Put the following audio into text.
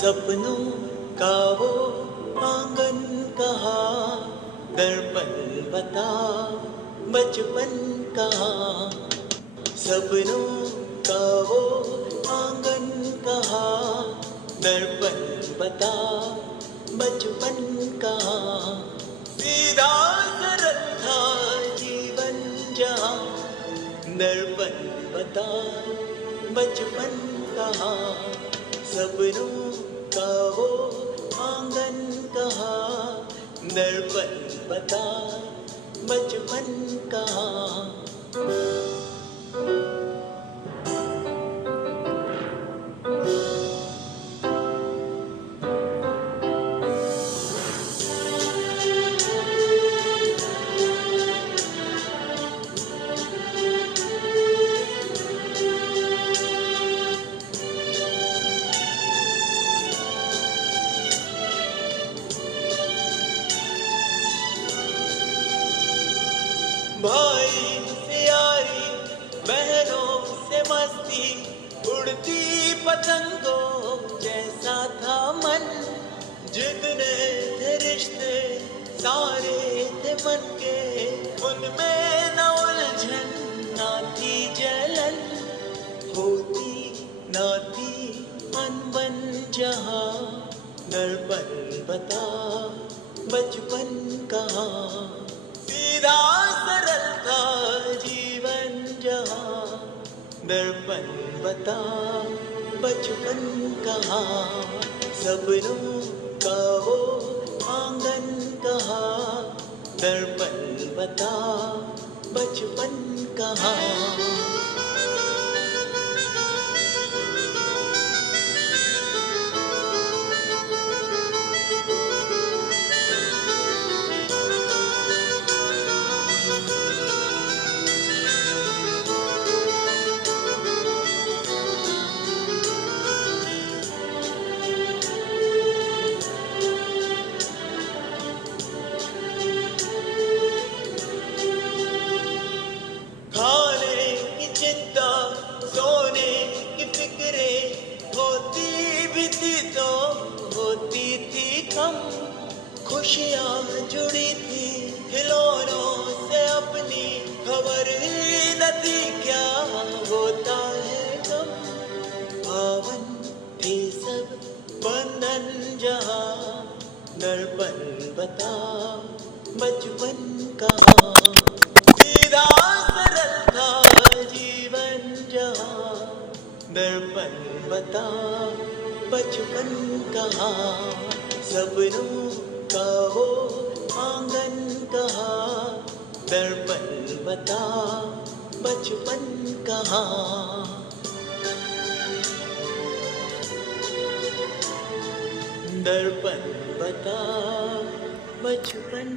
सपनों का वो आंगन कहाँ, दर्पण बता बचपन कहाँ। सपनों का वो आंगन कहाँ, दर्पण बता बचपन कहाँ। सीधा सरल था जीवन जहाँ, दर्पण बता बचपन कहाँ। सपनों का वो आंगन कहाँ, दर्पण बता बचपन कहाँ। भाई से यारी, बहनों से मस्ती, उड़ती पतंगों जैसा था मन। जितने थे रिश्ते सारे थे मन के, उनमें न उलझन ना थी जलन। होती ना थी अनबन जहाँ, दर्पण बता बचपन कहाँ। सीधा सरल था जीवन जहाँ, दर्पण बता बचपन कहाँ। सपनों का वो आंगन कहाँ, दर्पण बता बचपन कहाँ। खाने की चिंता, सोने की फिक्रे, होती भी थी तो होती थी कम। खुशियाँ जुड़ी थी खिलौनों से अपनी, खबर ही न थी क्या होता है गम। पावन थे सब बंधन जहाँ, दर्पण बता बचपन कहाँ। सीधा सरल था जीवन जहाँ, दर्पण बता बचपन कहाँ। सपनों का वो आंगन कहाँ, दर्पण बता बचपन कहाँ। दर्पण बता बचपन